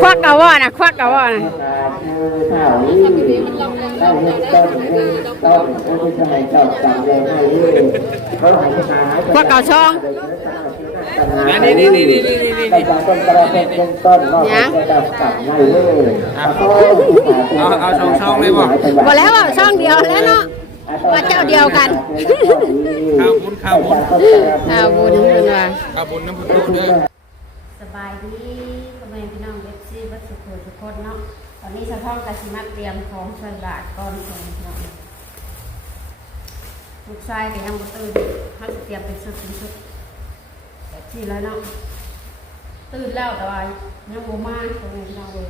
ควักเอาว่านะควักเอาว่านะคือเท่านี้ได้เห็นต้นเห็นต้นเห็นสมัยเก่าจำเลยให้เขาหายไปหายควักเอาช่องนี่นี่นี่นี่นี่นี่ต้นกระเป็นต้นต้นว่าจะจับให้เลยเอาเอาช่องช่องเลยบ่บอกแล้วว่าช่องเดียวแล้วเนาะ ว่าเจ้าเดียวกัน ข้าวบุญข้าวบุญอ้าวบุญเพิ่นว่าข้าวบุญน้ำพุตู้เด้อสบายดีพ่อแม่พี่น้องเอฟซีวัดสุโขทุกคนเนาะตอนนี้สะท้องกสิมักเตรียมของใส่บาทก่อนส่งพี่น้องลูกชายก็ยังบ่ตื่นเขาจะเตรียมเป็นชุดเป็นชุดแบบที่แล้วเนาะตื่นแล้วแต่ว่ายังบ่มาพ่อแม่พี่น้องเลย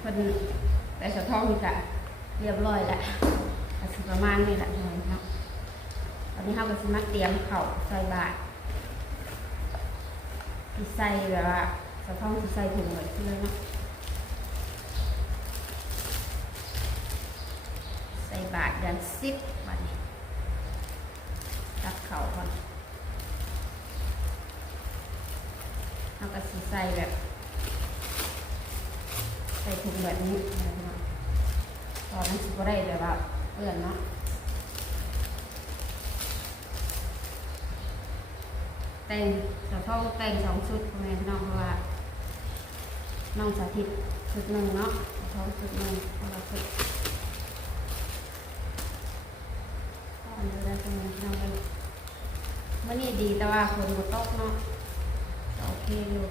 เพิ่นแต่สะท้องนี่ก็เรียบร้อยแล้ว ก็สิประมาณนี้แหละพ่อแม่พี่น้องตอนนี้เขาก็สิมักเตรียมเข้าใส่บาทที่ใส่แบบว่าสะท้องที่ใส่ถุงไว้ที่เลยเนาะใส่บาทเดือนสิบบาทนี้ตักเข่าก่อนเอากระสีใส่แบบ ใส่ถุงแบบนี้นะเนาะตอนนั้นสิก็ได้แบบว่า เปื้อนเนาะแต่งสาวท้องแต่งสองชุดแม่น้องเพราะว่าน้องสาธิตชุดหนึ่งเนาะสาวท้องชุดหนึ่งคนละชุดก็อันนี้ได้พ่อแม่พี่น้องเลยวันนี้ดีแต่ว่าฝนบ่ตกเนาะโอเคอยู่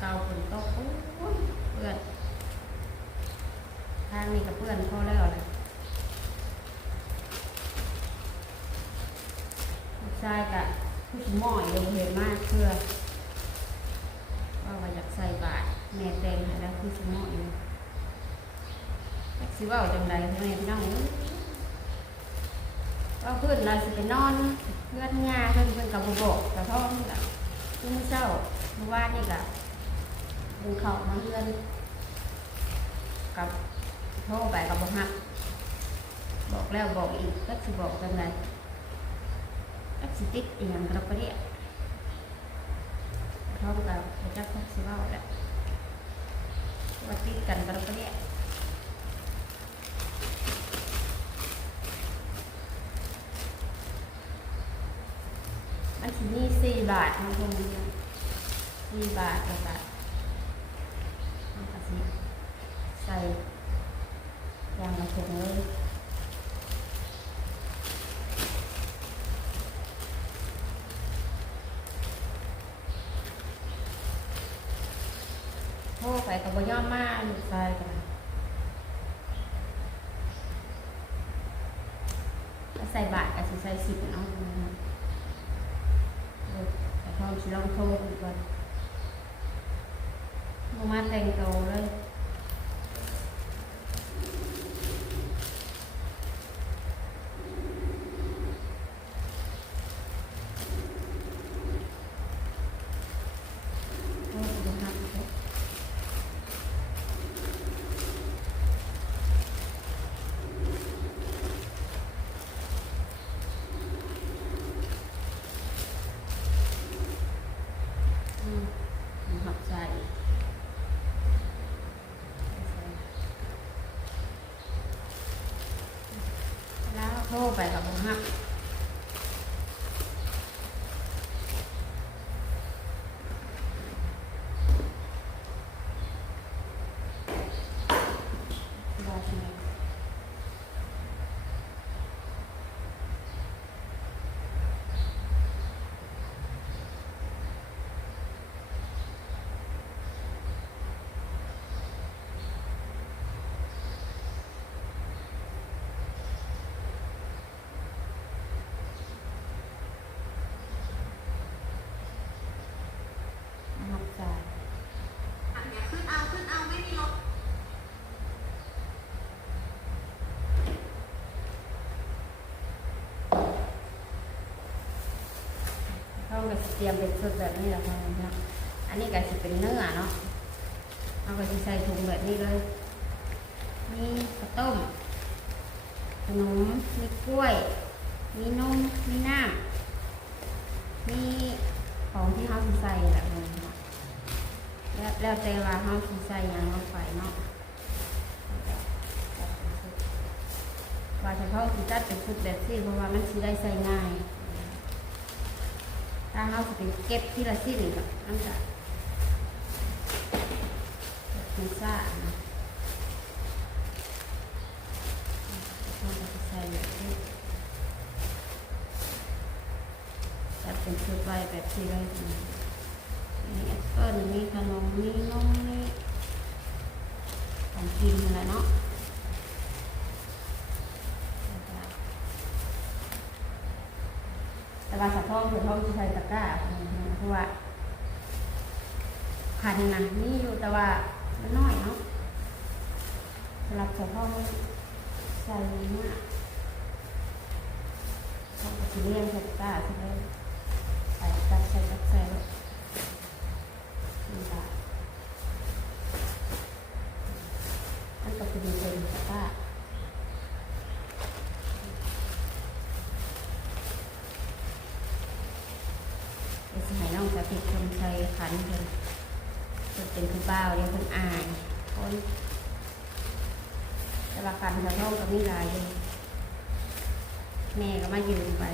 เกาฝนตกโอ้ยเปื้อนทางนี้กับเปื้อนพอแล้วเลยลูก ชายกะผู้หม้อยลงเห็นมากเพื่อว่าว่าอยากใส่บาตรแม่แต่งให้แล้วผู้หม้อยอยู่อยากสิเว่าจังใดแม่พี่น้องว่าเพื่อนเราสิไปนอนเพื่อนงาเพื่อนเพื่อนกับบ่บกแต่พ่อนี่ก็คือมื้อเช้าเมื่อวานนี่ก็ดึงเข้ามาเพื่อนกับโทรไปกับบ่ฮักบอกแล้วบอกอีกก็สิบอกจังใด ตักสิติดเอียงกระปะเดียพร้อมกับพระเจ้าพักสิว่าแหละว่าติดกันกระปะเดียมันสิมีสี่บาทนะพวกนี้สี่บาทแล้วก็ใส่ยางละถุงเลย โทรไปกับบ่ยอมมาลูกชายกันก็ใส่บาทกับสิใส่สิบเนาะเออแต่พอสิลองโทรดูก่อนบ่มาแต่งตัวเลย โทรบ่รับเด้อ อืมหักใจ แล้วโทรไปกับผมหักรอใช่ไหมหักใจ ขึ้นเอาขึ้นเอาไม่มีรถ เขา ก็เตรียมเป็นชุดแบบนี้แหละครับเนาะอันนี้ก็สิเป็นเนื้อเนาะเอาก็สิใส่ถุงแบบนี้เลยมีข้าวต้มขนมมีกล้วย มีนมมีน้ำมีของที่เขาใส่แบบนี้ค่ะแล้วแล้วแต่ว่าเขาใส่ยังลงไปเนาะว่าเฉพาะสิจัดเป็นชุดแบบนี้เพราะว่ามันสิได้ใส่ง่าย ถ้าเขาสิเป็นเก็บที่ละสิ้นก็มันจะมันซ่านะเขาก็จะใส่แบบนี้จัดเป็นชุดไว้แบบที่เลยมีแอปเปิ้ลมีขนมมีนมมีของกินอะไรเนาะแล้วก็ แต่ว่าสะท้องคือท้องที่ใช้ตะกร้าเพราะว่าพันนะมีอยู่แต่ว่ามันน้อยเนาะสำหรับสะท้องใส่มากท้องกับสีเลี้ยงใส่ตะกร้าใช่ไหมใส่ตักใส่ตักใส่แล้วนี่ละมันก็คือเป็นตะกร้า เดี๋ยวสิให้น้องสติ ขันเพิ่นเพิ่นเป็นผู้บ่าวเดี๋ยเพิ่นอายคนแต่ว่าขันสะท้องก็มีหลายอยู่แม่ก็มายืนไป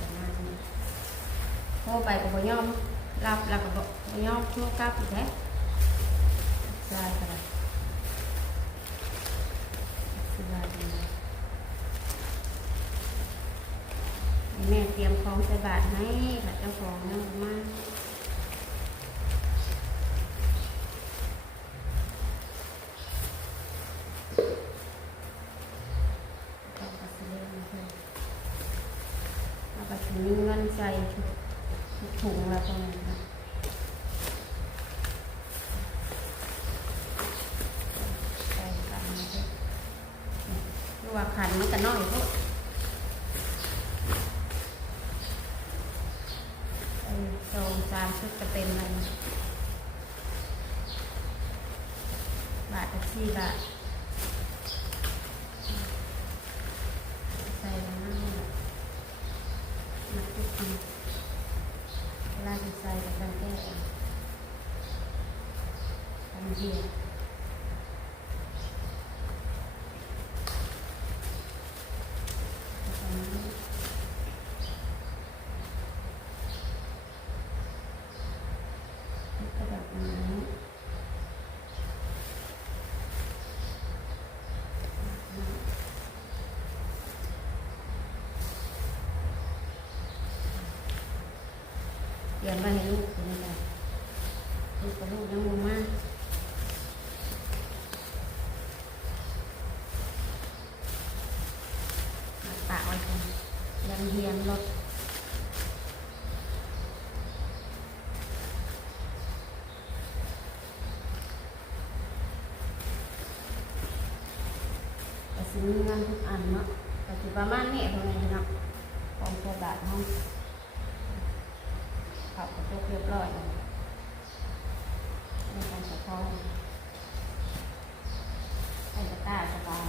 ประมาณนี้โทรไปก็บ่ยอมรับแล้วก็บ่บ่ยอมโทรกลับอีกแล้วใช่ค่ะสบายดีให้ แม่เตรียมของใส่บาตรให้ค่ะเจ้าของนั่งมาเอาไปสิเล่นเพิ่นเอาไปสิมีเงินใส่ถุงถุงละตรงนี้ค่ะใส่กันมาเด้อเพราะว่าขันมันก็น้อยพวก ไอ้โซงจานชุดจะเป็นอะไร บาทละสี่บาทใส่แล้วนั่นแหละมาทุกทีเวลาจะใส่ก็ต้องแก้เองทำเดียวประมาณนี้ กระดาษไม้เตรียม ไว้ให้ลูกเป็นไงลูกกับลูกยังมูมากปะไว้ก่อนยังเฮียนรถก็สิมีงานทุกอันเนาะก็สิประมาณนี้เท่านั้นเนาะของโซดาห้องเขาก็จบเรียบร้อยแล้วในการสะท้อนใส่ตะกร้าสบาย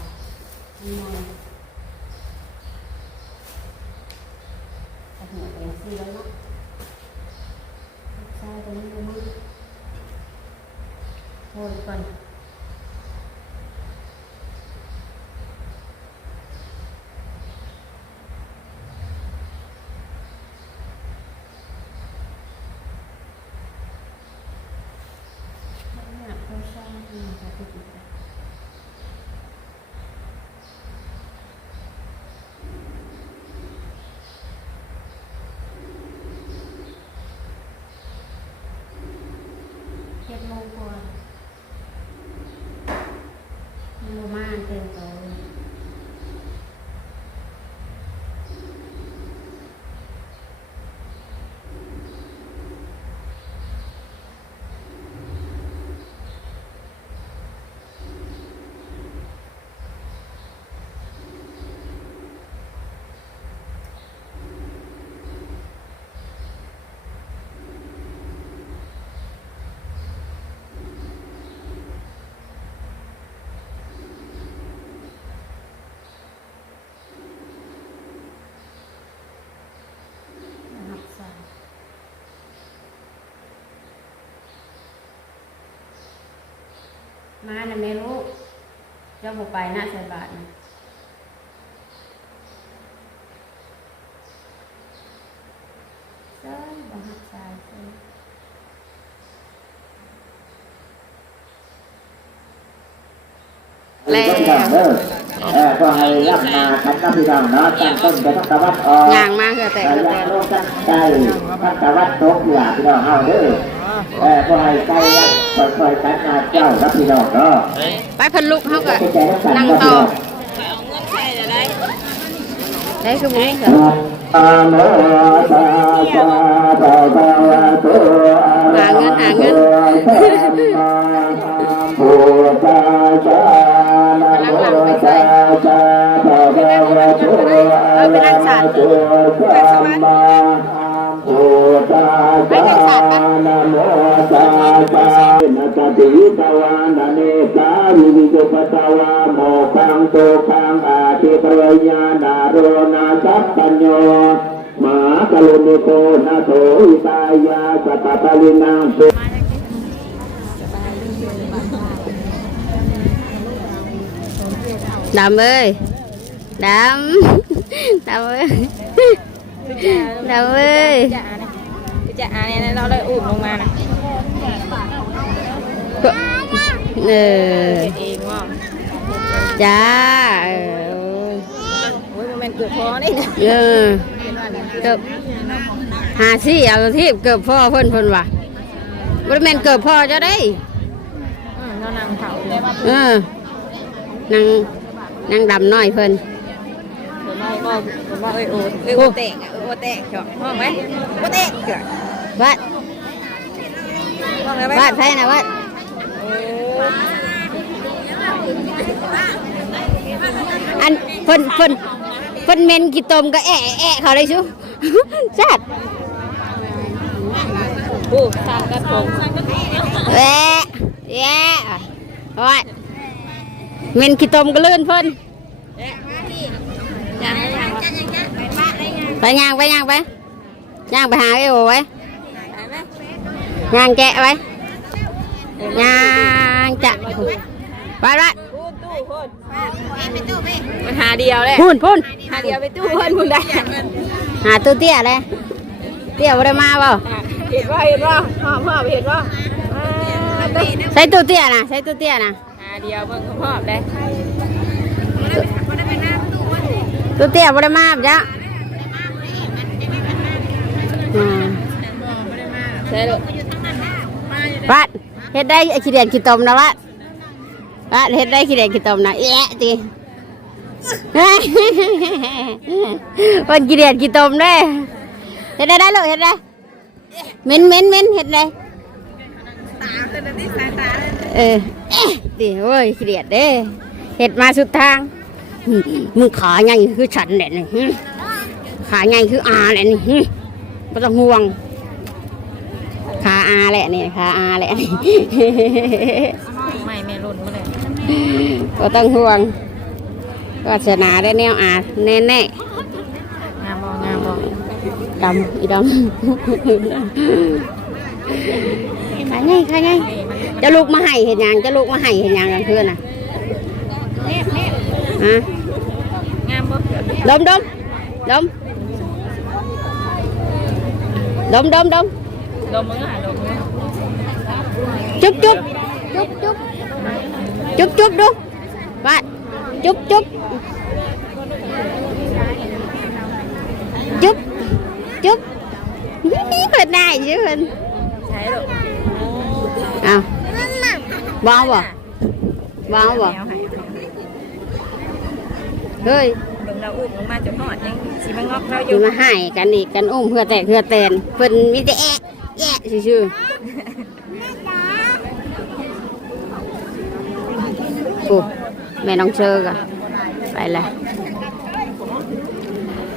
มีมอยก็หัวเป็นสีแล้วเนาะใช่ตรงนี้มือโอยก่อน เนี่ยเขา สร้างมาจากที่ไหนเจ็ดโมงกว่าโมมาเต็มโตเลย มาน่ะแม่ลูกเจ้าบ่ไปนะใส่บาตรนะเจ้าบ่หักสายเจ้าแล้วเด้อเออก็ให้รับมาคันน้ำพี่น้องเนาะตั้งต้นไปทักตะวันออกย่างมาคือแต่แต่คือยัแต่งโลกกันไกลทักตะวันตกอย่าพี่น้องเอาเด้อเออก็ให้ไกล ค่อยๆกันมาเจ้ารับพี่น้องเนาะไปเพิ่นลุกเฮาก็ใจรักษานั่งพี่ต่อน้องได้คือบ่มีเถนะอะโมตัสสะภะคะวะโตอะระหะโตสัมมาสัมพุทธัสสะนะโมตัสสะภะคะวะโตอะระหะโตสัมมาสัมพุทธัสสะนะโมตัสสะนะ ตติตวานะเนตาวิวิโยปตวาโมคังโตคังอาทิปรยานาโรนาสัพปัญโยมหากรุณิโกนาโถอิตายาสัตตปรินังสุดำเอ้ยดำดำเอ้ยดำเอ้ยจะอ่านเนี่ยเราเลยอุ่นลงมานะ เออเองว่าจ้าเออโอ้ยมันเกือบพอได้นะเออเกือบหาซี่เอาที่เกือบพ่อเพิ่นเพิ่นว่ะบ่ได้แม่นเกือบพ่อเจ้าได้อืมเรานั่งเผาเลยเออนางนางดำน้อยเพิ่นผมว่าก็ผมว่าเอ้ยโอ้เอ้ยโอ้แตกอะเอ้ยโอ้แตกเถอะห้องไหมโอ้แตกเถอะวัดห้องไหนไหมวัดไผนะวัด อันเพิ่นเพิ่นเพิ่นเมนกี่ตมก็แอะแอะเขาได้ชูชัดโอ้สางกระทงแอะแอะวัดเมนกี่ตมก็เลื่อนเพิ่นไปย่างไปย่างไปย่างไปหาไอ้โอไว้ไหมย่างแกะไว้ ย่างจะวัดวัดตู้ตู้คนมันหาเดียวเลยพูนพูนหาเดียวไปตู้คนมึงได้หาตัวเตี้ยเลยเตี้ยบ่ได้มาเปล่าเห็นว่าเห็นว่าพ่อพ่อเห็นว่าใส่ตัวเตี้ยนะใส่ตัวเตี้ยนะหาเดียวเบิ่งพ่อได้ตัวเตี้ยบ่ได้มาจ้ะอืมใช่ลูกวัด เฮ็ดได้ขี้เดียนขี้ตมนะวัดวัดเฮ็ดได้ขี้เดียนขี้ตมนะแอะติวันขี้เดียนขี้ตมเด้เฮ็ดได้ได้ลูกเฮ็ดได้เหม็นเหม็นเหม็นเฮ็ดได้เออเอ๊ะดิโอ้ยขี้เดียดเด้เฮ็ดมาสุดทางมึงขาใหญ่คือฉันแหละนี่ขาใหญ่คืออาแหละนี่หึบ่ต้องห่วง อาแหละนี่ขาอาแหละนี่ ไม่แม่รุ่นมาเลยก็ต้องห่วงวาสนาได้แนวอาแน่แน่งามบ่งามบ่ๆดำอีดำขาไงขาไงจะลุกมาให้เห็นยังจะลุกมาให้เห็นยังกลางคืนน่ะฮะงามบ่ดมดมดมดมดมดมดมมือหาดมมือจุ๊บจุ๊บจุ๊บจุ๊บจุ๊บจุ๊บดูว่าจุ๊บจุ๊บจุ๊บจุ๊บเปิดได้ chứ mình ใช่ลูก à bao บ่ bao บ่แนวให้เฮ้ยเบิ่งเราอุ้มลงมาจนหอดยังสิมางอกเราออยู่ยู่มาให้กันอีกกันอุ้มเพื่อแตกเพื่อแตนเพิ่นมีแต่แอะแอะซื่อๆ โอ้แม่น้องเชอร์กะไปละ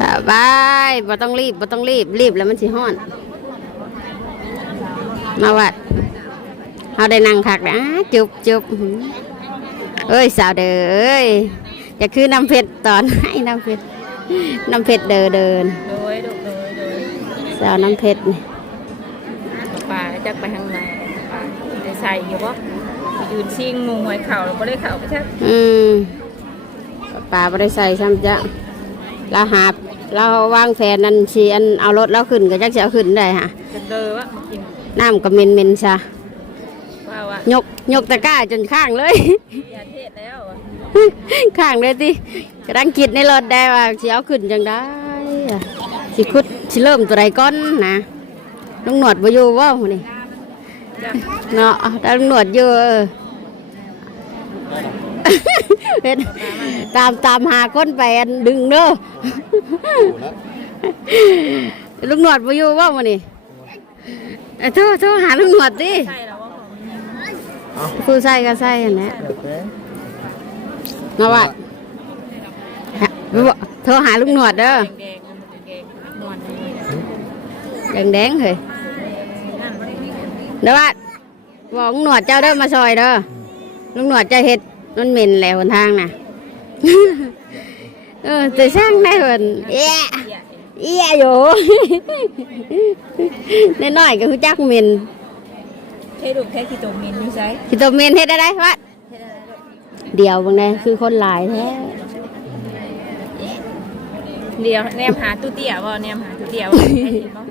สบายบ่ต้องรีบบ่ต้องรีบรีบแล้วมันสิฮ้อน มาวัดเฮาได้นั่งคักนะจุบจุบเอ้ยสาวเด้อเอ้ยจะคือน้ำเพชรตอนให้น้ำเพชรน้ำเพชรเดินเดินโดยลูกโดยโดยสาวน้ำเพชรนี่ป่าจักไปทางไหนป่าได้ใส่อยู่บ่ ยืนชิงมุงหวยเข่าเราไม่ได้เข่าไปใช่อืมป่าบ่ได้ใส่ซ้ำจ้ะเราหาบเราวางแผนนั่นสิอันเอารถเราขึ้นก็จักสิเอาขึ้นได้ฮะจะเดินวะมากินน้ำก็เหม็นเหม็นๆซะว่าวะยกยกตะกร้าจนข้างเลย ยาเทศแล้วอะข้างเลยติกำลังคิดในรถได้ว่าสิเอาขึ้นจังได้อะสิคุดสิเริ่มตัวใดก่อนนะลุงหนวดบ่อยู่เว่าหมื้นี่ จ้ะ เนาะถ้าลุงหนวดอยู่เออ เป็นตามตามหาคนไปอันดึงเด้อลุงหนวดบ่อยู่เว่าหมื้นี่เอ้ยโทรโทรหาลุงหนวดดิใช่แล้วว่าของผู้ใส่ก็ใส่อันนี้นวัดฮะโทรหาลุงหนวดเด้อแดงๆแดงๆนวลแดงแดงๆเฮ้ยนั่นบ่ได้มีนวัดบอกลุงหนวดเจ้าเด้อมาซอยเด้อลุงหนวดเจะเฮ็ด มันเหม็นแล้วหนทางน่ะ เออแต่ช่างได้เพิ่นเอ๊ะเหี้ยเอี้ยอยู่น้อยๆก็คือจักเหม็นเทดูแค่ขี้ตัวมินนี่ใช่สิตัวเหม็นเฮ็ดได้ไดวัดเทได้แล้วเดียวบางแน่คือคนหลายแท้เดี๋ยวแนมหาตู้เตี้ยบ่แนมหาตู้เตี้ยบ่ให้เห็นบ่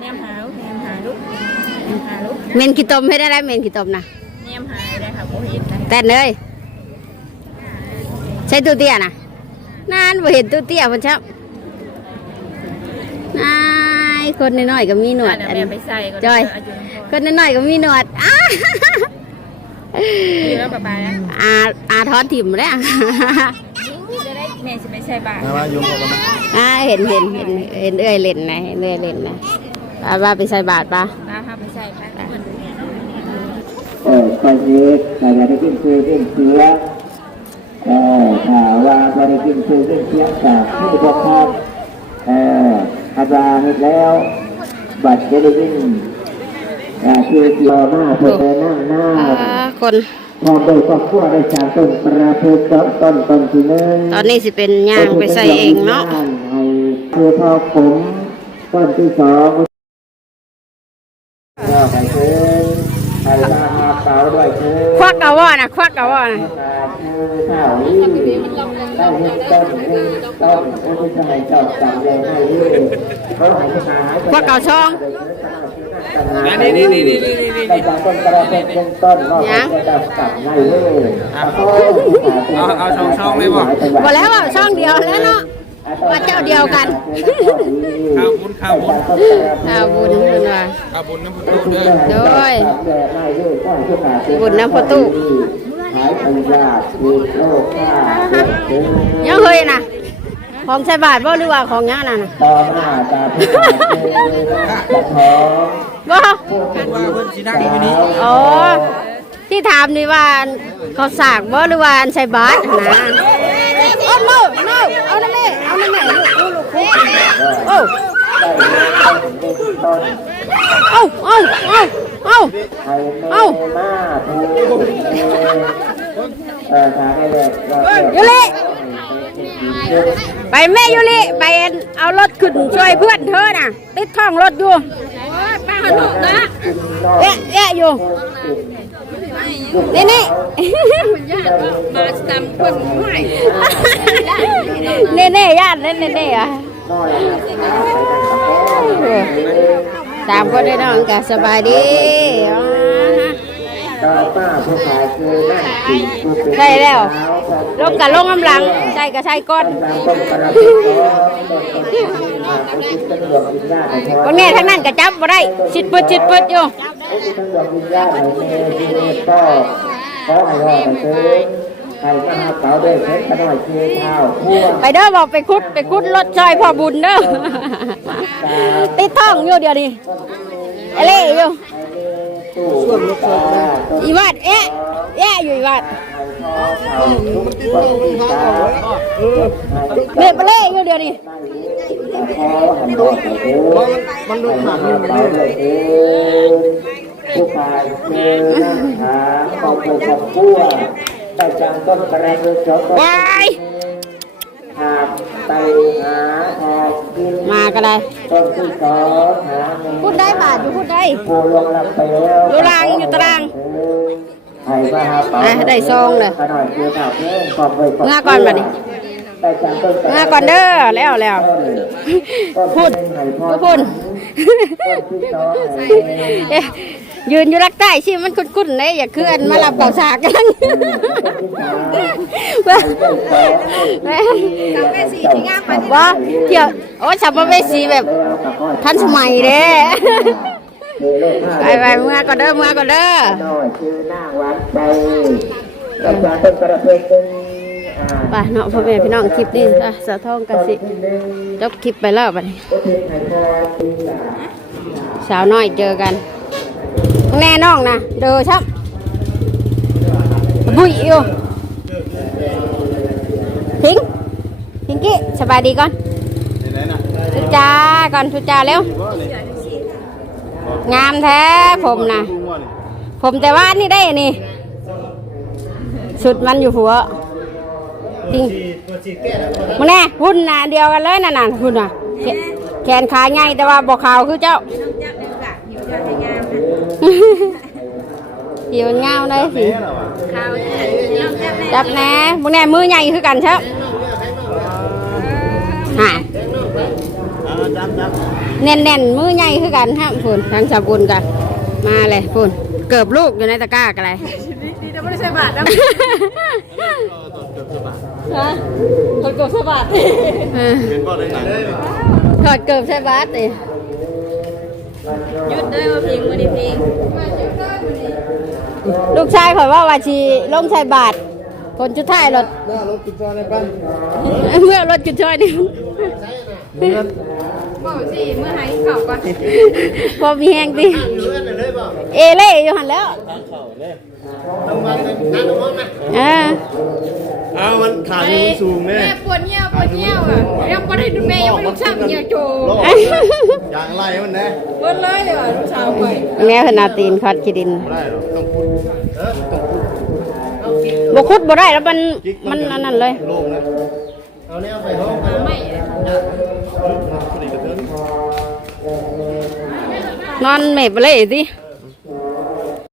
แนมหาลูกแนมหาลูกแนมหาลูกเหม็นขี้ตมเฮ็ดได้ไดเหม็นขี้ตมน่ะแนมหาได้ค่ะบ่เห็นนะแต่นเลย ใช้ตู้เตี้ยนะนานบ่เห็นตู้เตี้ยมันชับนายคนน้อยๆก็มีหนวดอัอันนนี้ไปใส่ก็จอยอายุน้ำพอคนน้อยๆก็มีหนวดอ้าอยู่แล้วป๊าป๊านะอาอาทอนถิ่มเลยอะจะได้แม่สิไปใส่บาตรมายุ่งกับมันอ่าเห็นเห็นเห็นเห็นเอ้อยเล่นนะเห็นเอ้อยเล่นนะป้าป้าไปใส่บาตรป้าป้าพาไปใส่ไปเออคอยนี้ใครจะได้กินซื้อกินเสีย เออถ้าว่าใครได้กินซื้อกินเสียงจากที่พวกครับเอออาจารย์เห็นแล้ว บัตรจะได้กินอ่าคือรอหน้าเพื่อไปนั่งหน้าคนพร้อมโดยครอบครัวได้สามต้นประพฤติต้นต้นที่นึ่งตอนนี้สิเป็นย่างไปใส่เองเนาะคือพอผมต้นที่สองก็ไปเชิญ ควักเอาว่านะควักเอาว่านะคือข้าวนี้ได้เห็นต้นหนึ่งต้นก็คือสมัยเจ้าจำเลยให้ยืดเขาหายไปหายควักเอาช่องนี่นี่นี่นี่นี่นี่ต้นต้นกระเป็นต้นก็จะจับจับให้ยืดเอาเอาช่องช่องเลยบ่บอกแล้วว่าช่องเดียวแล้วเนาะ ว่าเจ้าเดียวกัน ข้าวบุญข้าวบุญอาบุญเพิ่นว่าข้าวบุญน้ำพุตู้เด้อโดยบุญน้ำประตูหายไปยากมีโรคข้ายังเคยนะของใช้บาทบ่หรือว่าของย่าน่ะนะตอหน้าตาผู้ตาเจอจะท้องบ่ว่าเพิ่นสินั่งอยู่นี่อ๋อที่ถามนี่ว่าเขาสากบ่หรือว่าอันใช้บาทหั่นนะ โอ้โนโนเอานั่นแม่เอานั่นแม่ลูกลูกลูกโอ้ต้นเอาเอาเอาเอาเอาเอายูริไปแม่ยูริไปเอารถขึ้นช่วยเพื่อนเธอน่ะ ติดท้องรถอยู่ป้าลูกนะเอ๊ะเอ๊ะอยู่ นี่นี่มาตำคนใหม่เน่เน่ญาติเน่เน่เน่อะสามคนได้น้องกะสบายดีอ๋อฮะ ต่อป้าผู้ขายคือนั่งกินผู้เป็นได้แล้ว ลงกับลงกำลังใส่กับใส่ก้นต้นกระดิ่งต้นต้นที่มาผู้ที่เป็นดวงวิญญาณในท้องวันนี้ทั้งนั้นก็จับบ่ได้ชิดปึดชิดปึดอยู่ผู้ที่เป็นดวงวิญญาณในเมที่ก็ขอให้รอไปเถิดให้มาหาเขาด้วยเพชรหน่อยคือเท้าพ่วงไปเด้อบอกไปคุดไปคุดรถซอยพ่อบุญเด้อติดท้องอยู่เดียวนี้เอเล่อยู่ ช่วงลูกตาอีวาดเอ๊ะแย่อยู่อีวาดเม็ดเล่อยู่เดียวนี้มันดูขาดเลยผู้ชายเจอหาของผู้ของผู้ได้จางต้นกระเรือจอดวายหา ไปหาทองกินมาก็ได้ต้นที่สองหาพูดได้บาทอยู่พูดได้ผู้ลงรับไปแล้วอยู่รางอยู่ตารางหให้มาหาเป๋าอะได้ซองเลยขน่อยคือข่าวเพลงขอบคุณเมื่อก่อนบัดนี้ได้จังต้นเมื่อก่อนเด้อแล้วแล้วพูดก็พูดเอ๊ะ ยืนอยู่รักใต้ชิมันคุ้นๆเลยอย่าเคลื่อนมารับเก่าสากกันว่าเที่ยวโอ้สัมภเวสีแบบทันสมัยเด้ไปไปเมื่อก่อนเด้อเมื่อก่อนเด้อน้อยชื่อนางวัดใจได้จังต้นกระเพงหนึ่งอ่าไปเนาะพ่อแม่พี่น้องคลิปนี้อะสะท้องกันสิจบคลิปไปแล้วบัดนี้โอเคไข่พอตีสามสาวน้อยเจอกัน แน่น้องนะเด้อชับบุยอยู่พิงพิงกี้สบายดีก่อนทุจ้าก่อนทุจ้าเร็ว งามแท้ผมนะผมแต่ว่านี่ได้นี่ สุดมันอยู่หัวจริงมึงแน่หุ่นนะเดียวกันเลยน่ะน่ะหุ่นน่ะแขแขนขาใหญ่แต่ว่าบอกขาวคือเจ้า หิวเงาเลยสิจับแหน่มึงแน่มือใหญ่คือกันเช่ฮะแน่นๆมือใหญ่คือกันฮะฝุ่นทางสาบุญกันมาเลยฝุ่นเกือบลูกอยู่ในตะกร้ากันเลยดีแต่ไม่ได้ใส่บาทนะฮะถอดเกือบใส่บาทถอดเกือบใส่บาทเลย ยุดได้มาเพลงมาดิเพลงลูกชายข่อยว่าว่าชีลงใส่บาทคนจุดท้ายรถหน้ารถกินจอในบ้านเมื่อรถจุดช่วยนี่บอกสิเมื่อหายเข่าก่อนพอมีแหงดิเอเล่อยู่หันแล้วอ่า อ้าวมันขาดูสูงเนี่ยแม่ปวดเงี้ยวปวดเงี้ยวอะยังไม่ได้ดูแม่ยังไม่รู้ช่างเงี้ยวโจอย่างไรมันนะเบิ้ลเลยเลยว่ะลูกสาวไปแม่พนาตีนคอดขีดินไม่ได้หรอกต้องพูดเออต้องพูดบคุดบ่ได้แล้วมันมันอันนั้นเลยโล่งนะเอาเนี่ยไปห้องไปไม่คนอีกกระเทินนอนเมบเลยสิ